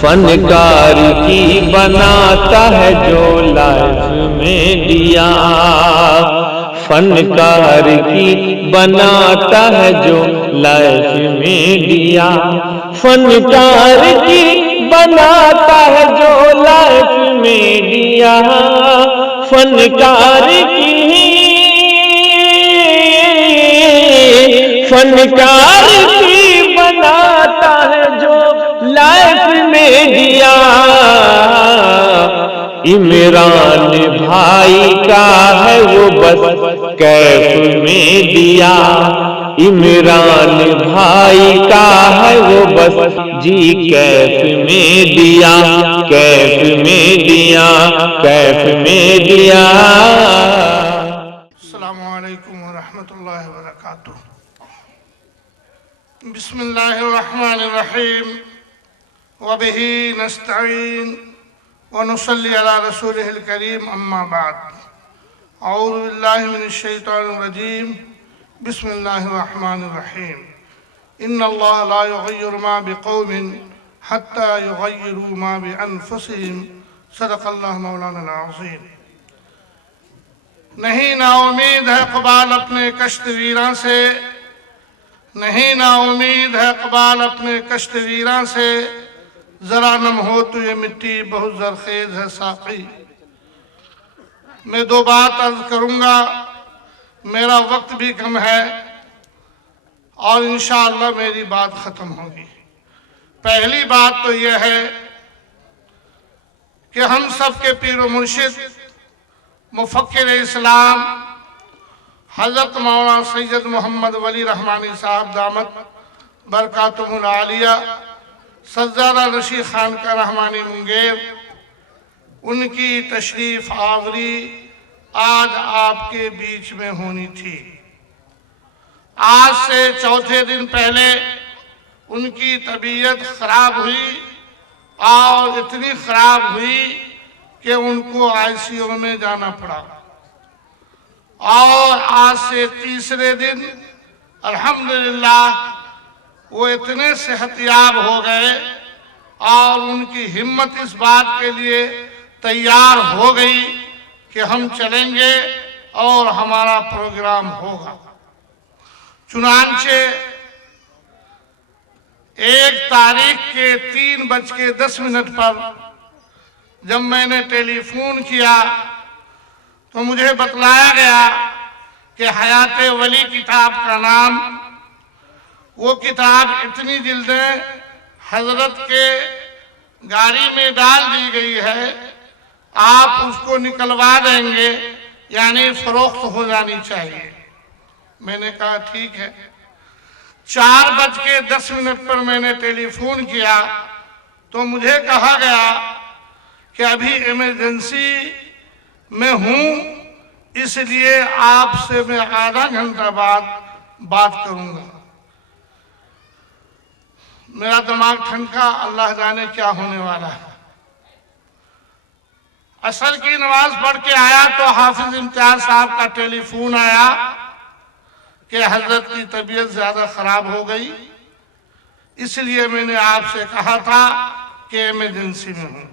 فنکار کی بناتا ہے جو لائف میں دیا، فنکار کی بناتا ہے جو لائف میں دیا، فنکار کی بناتا ہے جو لائف میں دیا، فنکار کی بناتا ہے جو لائف میں دیا۔ عمران بھائی کا ہے وہ بس کیف میں دیا، عمران بھائی کا ہے وہ بس جی کیف میں دیا، کیف میں دیا، کیف میں دیا۔ السلام علیکم ورحمۃ اللہ وبرکاتہ۔ بسم اللہ الرحمن الرحیم وبہ نستعین ونصلی علی رسولہ الکریم، اما بعد، اعوذ باللہ من الشیطان الرجیم، بسم اللہ الرحمن الرحیم۔ ان اللہ لا یغیر ما بقوم حتی یغیروا ما بانفسہم، صدق اللہ مولانا العظیم۔ نہیں نا امید ہے اقبال اپنے کشت ویراں سے، نہیں نا امید ہے اقبال اپنے کشت ویراں سے، ذرا نم ہو تو یہ مٹی بہت زرخیز ہے ساقی۔ میں دو بات عرض کروں گا، میرا وقت بھی کم ہے اور انشاءاللہ میری بات ختم ہوگی۔ پہلی بات تو یہ ہے کہ ہم سب کے پیر و مرشد مفکر اسلام حضرت مولانا سید محمد ولی رحمانی صاحب دامت برکاتہم العالیہ سجادہ نشین خانقاہ رحمانی منگیر، ان کی تشریف آوری آج آپ کے بیچ میں ہونی تھی۔ آج سے چوتھے دن پہلے ان کی طبیعت خراب ہوئی اور اتنی خراب ہوئی کہ ان کو آئی سی یو میں جانا پڑا، اور آج سے تیسرے دن الحمدللہ وہ اتنے صحت یاب ہو گئے اور ان کی ہمت اس بات کے لیے تیار ہو گئی کہ ہم چلیں گے اور ہمارا پروگرام ہوگا۔ چنانچہ 1 تاریخ کے 3:10 پر جب میں نے ٹیلی فون کیا تو مجھے بتلایا گیا کہ حیات ولی کتاب کا نام، وہ کتاب اتنی جلدیں حضرت کے گاڑی میں ڈال دی گئی ہے، آپ اس کو نکلوا دیں گے، یعنی فروخت ہو جانی چاہیے۔ میں نے کہا ٹھیک ہے۔ 4:10 پر میں نے ٹیلی فون کیا تو مجھے کہا گیا کہ ابھی ایمرجنسی میں ہوں، اس لیے آپ سے میں آدھا گھنٹہ بعد بات کروں گا۔ میرا دماغ ٹھنکا، اللہ جانے کیا ہونے والا ہے۔ عصر کی نماز پڑھ کے آیا تو حافظ امتیاز صاحب کا ٹیلی فون آیا کہ حضرت کی طبیعت زیادہ خراب ہو گئی، اس لیے میں نے آپ سے کہا تھا کہ ایمرجنسی میں ہوں۔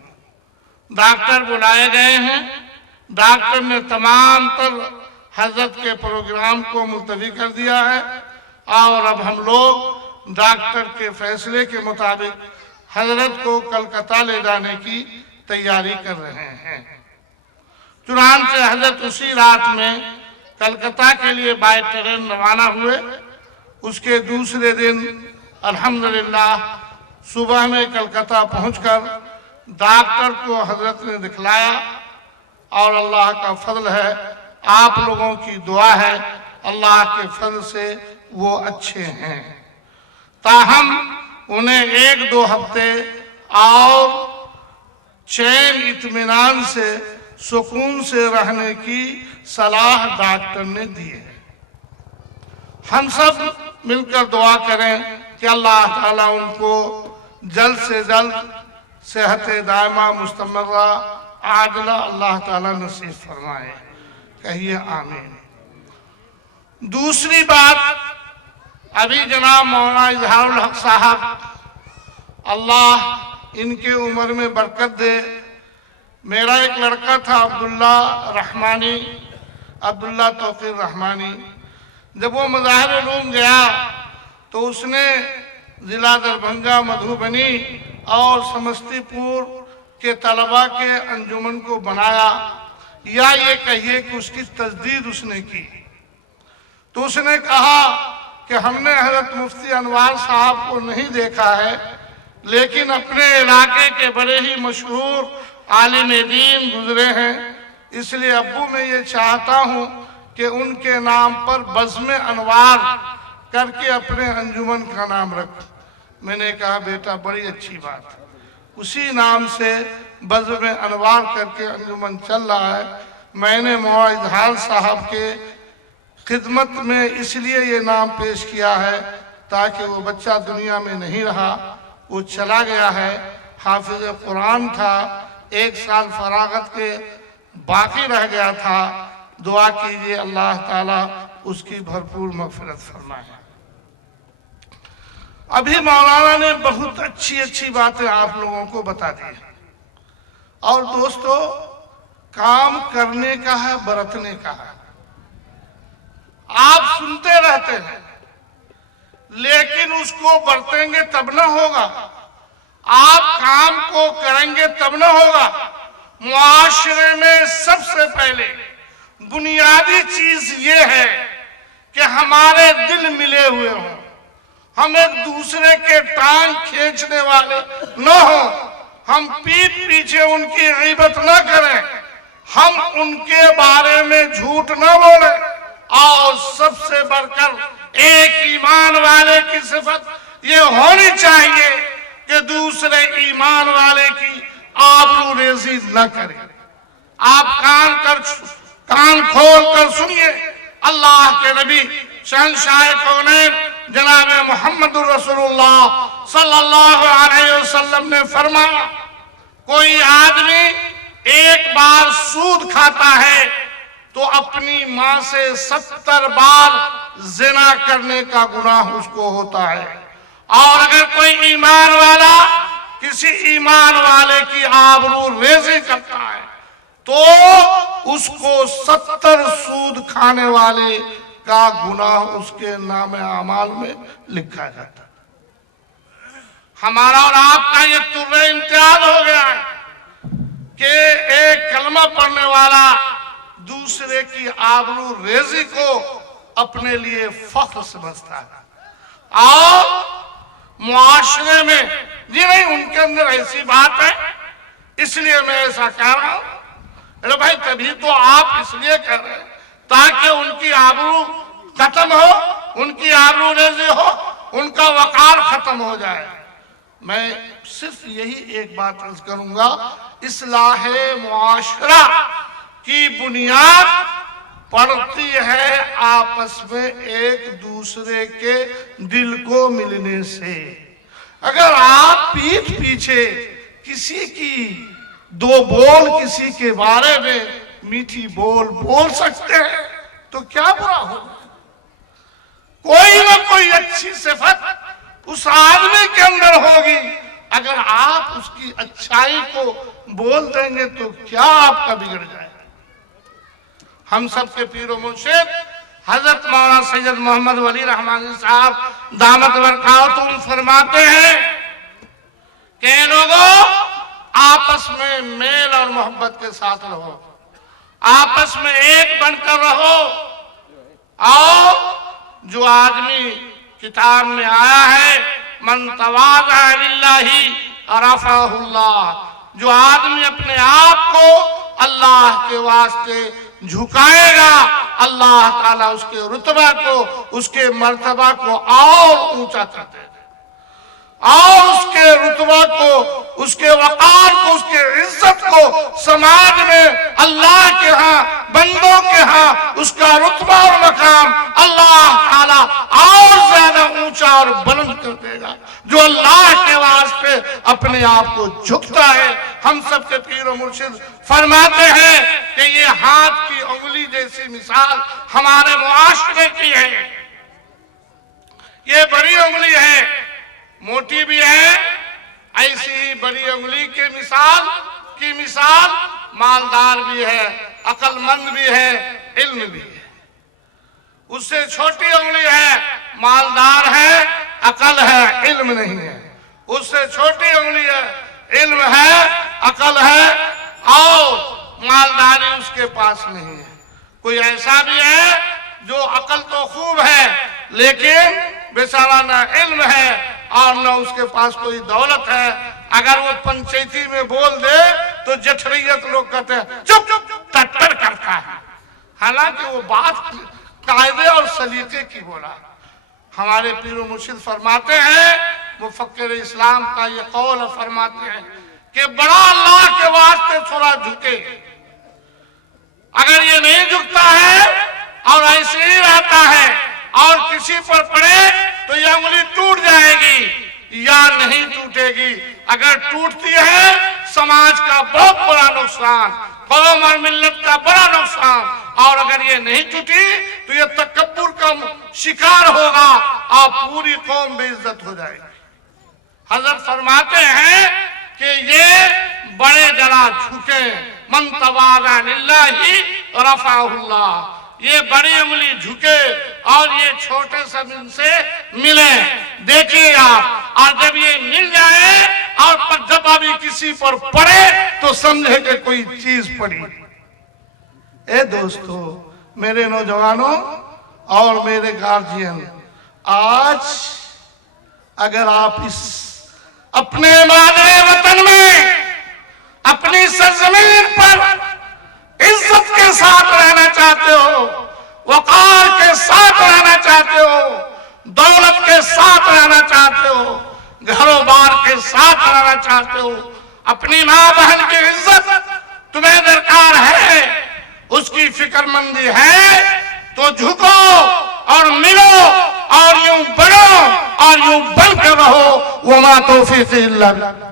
ڈاکٹر بلائے گئے ہیں، ڈاکٹر نے تمام تر حضرت کے پروگرام کو ملتوی کر دیا ہے، اور اب ہم لوگ ڈاکٹر کے فیصلے کے مطابق حضرت کو کلکتہ لے جانے کی تیاری کر رہے ہیں۔ چنانچہ حضرت اسی رات میں کلکتہ کے لیے بائی ٹرین روانہ ہوئے۔ اس کے دوسرے دن الحمدللہ صبح میں کلکتہ پہنچ کر ڈاکٹر کو حضرت نے دکھلایا، اور اللہ کا فضل ہے، آپ لوگوں کی دعا ہے، اللہ کے فضل سے وہ اچھے ہیں۔ تاہم انہیں 1-2 ہفتے اور چین اطمینان سے سکون سے رہنے کی صلاح ڈاکٹر نے دی ہے۔ ہم سب مل کر دعا کریں کہ اللہ تعالیٰ ان کو جلد سے جلد صحت دائمہ مستمرہ عاجلہ اللہ تعالیٰ نصیب فرمائے، کہیے آمین۔ دوسری بات، ابھی جناب مولانا اظہار الحق صاحب اللہ इनके उम्र में बरकत दे। मेरा एक लड़का था अब्दुल्ला रहमानी, अब्दुल्ला तौफीक रहमानी, जब वो मज़ाहिर उलूम गया तो उसने ज़िला दरभंगा, मधुबनी और समस्तीपुर के तलबा के अंजुमन को बनाया, या ये कहिए कि उसकी तजदीद उसने की। तो उसने कहा कि हमने हज़रत मुफ्ती अनवार साहब को नहीं देखा है, लेकिन अपने इलाके के बड़े ही मशहूर आलिम दीन गुजरे हैं, इसलिए अब्बू मैं ये चाहता हूँ कि उनके नाम पर बज़्म अनवार करके अपने अंजुमन का नाम रख। मैंने कहा बेटा बड़ी अच्छी बात है, उसी नाम से बज़्म अनवार करके अंजुमन चल रहा है। मैंने मौला इजहार साहब के खिदमत में इसलिए ये नाम पेश किया है ताकि वो बच्चा दुनिया में नहीं रहा, वो चला गया है, हाफिज कुरान था, 1 साल फरागत के बाकी रह गया था। दुआ कीजिए अल्लाह ताला उसकी भरपूर मग़फ़िरत फरमाए। अभी मौलाना ने बहुत अच्छी अच्छी बातें आप लोगों को बता दी। और दोस्तों, काम करने का है, बरतने का है। आप सुनते रहते हैं, लेकिन उसको बरतेंगे तब ना होगा। आप काम को करेंगे तब ना होगा। मुआशरे में सबसे पहले बुनियादी चीज ये है कि हमारे दिल मिले हुए हों, हम एक दूसरे के टांग खींचने वाले न हो, हम पीठ पीछे उनकी गीबत न करें, हम उनके बारे में झूठ न बोले, और सबसे बढ़कर एक ईमान वाले की सिफत ये होनी चाहिए कि दूसरे ईमान वाले की आबरूरेज़ी न करें। आप कान खोल कर सुनिए, अल्लाह के नबी शहंशाह कौनैन जनाब मोहम्मदुर रसूलुल्लाह सल्लल्लाहु अलैहि वसल्लम ने फरमाया, कोई आदमी एक बार सूद खाता है तो अपनी माँ से 70 बार जिना करने का गुनाह उसको होता है। और अगर कोई ईमान वाला किसी ईमान वाले की आबरू रेज़ी करता है तो उसको 70 सूद खाने वाले का गुनाह उसके नाम आमाल में लिखा जाता है। हमारा और आपका ये तुर्रे इम्तियाज हो गया है कि एक कलमा पढ़ने वाला दूसरे की आबरू रेज़ी को अपने लिए फख्र समझता है। और मुआशरे में जी नहीं, उनके अंदर ऐसी बात है इसलिए मैं ऐसा कह रहा हूं। अरे भाई, तभी तो आप इसलिए कह रहे हैं ताकि उनकी आबरू खत्म हो, उनकी आबरू रेज़ी हो, उनका वकार खत्म हो जाए। मैं सिर्फ यही एक बात अर्ज करूंगा, इस्लाह मुआशरा की बुनियाद पड़ती है आपस में एक दूसरे के दिल को मिलने से। अगर आप पीठ पीछे किसी की दो बोल किसी के बारे में मीठी बोल बोल सकते हैं तो क्या बुरा होगा। कोई ना कोई अच्छी सिफत उस आदमी के अंदर होगी, अगर आप उसकी अच्छाई को बोल देंगे तो क्या आपका बिगड़ जाएगा। हम सबके पीरो मुर्शिद हजरत मौलाना सैयद मोहम्मद वली रहमानी साहब दामत बरकातुहुम फरमाते हैं कि लोगों, आपस में मेल और मोहब्बत के साथ रहो, आपस में एक बनकर रहो। और जो आदमी किताब में आया है, मन तवाज़ा लिल्लाहि रफ़अहुल्लाह, जो आदमी अपने आप को अल्लाह के वास्ते झुकाएगा, अल्लाह ताला उसके रुतबा को, उसके मर्तबा को और ऊंचा कर देगा, और उसके रुतबा को, उसके वकार को, उसके इज्जत को समाज में अल्लाह के यहाँ, बंदों के यहाँ उसका रुतबा और मकाम अल्लाह ताला और ज्यादा ऊंचा और बुलंद कर देगा। जो अल्लाह के वास्ते अपने आप को झुकता है, हम सबके पीर और मुर्शिद फरमाते हैं कि ये हाथ की उंगली जैसी मिसाल हमारे मुआशरे की है। ये बड़ी उंगली है, मोटी भी है ऐसी ही बड़ी उंगली की मिसाल मालदार भी है, अक्लमंद भी है, इल्म भी है। उससे छोटी उंगली है, मालदार है, अकल है, इल्म नहीं है। उससे छोटी उंगली है, इल्म है, अकल है और मालदारी उसके पास नहीं है। कोई ऐसा भी है जो अकल तो खूब है लेकिन बेचारा न इल्म है और न उसके पास कोई दौलत है। अगर वो पंचायती में बोल दे तो जठरियत लोग कहते हैं चुप चुप टट्टर करता है, हालांकि वो बात कायदे और सलीके की बोला। हमारे पीर मुर्शिद फरमाते हैं, मुफक्किर इस्लाम का ये कौल फरमाते हैं कि बड़ा अल्लाह के वास्ते थोड़ा झुके। अगर ये नहीं झुकता है और ऐसे ही रहता है और किसी पर पड़े तो ये उंगली टूट जाएगी या नहीं टूटेगी। अगर टूटती है समाज का बहुत बड़ा नुकसान, कौम और मिल्लत का बड़ा नुकसान, और अगर ये नहीं टूटी तो ये तकब्बुर का शिकार होगा और पूरी कौम बेइज्जत हो जाएगी। हजरत फरमाते हैं कि ये बड़े जरा झुके, मन तवाज़ा लिल्लाहि रफ़अहुल्लाह, ये बड़ी उंगली झुके और ये छोटे सब इनसे मिले। देखिए आप, और जब ये मिल जाए और जब अभी किसी पर पड़े तो समझे कि कोई चीज पड़ी। ए दोस्तों, मेरे नौजवानों और मेरे गार्जियन, आज अगर आप इस अपने मादरे वतन में, अपनी सरजमीन पर इज्जत के साथ रहना चाहते हो, वकार के साथ रहना चाहते हो, दौलत के साथ रहना चाहते हो, घरों बार के साथ रहना चाहते हो, अपनी माँ बहन की इज्जत तुम्हें दरकार है, उसकी फिक्रमंदी है, तो झुको और मिलो और यूं बनो और यूं बन कर रहो। वमा तौफीक़ी इल्ला बिल्लाह।